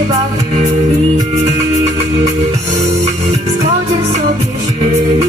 It's called Zgodzie so żyć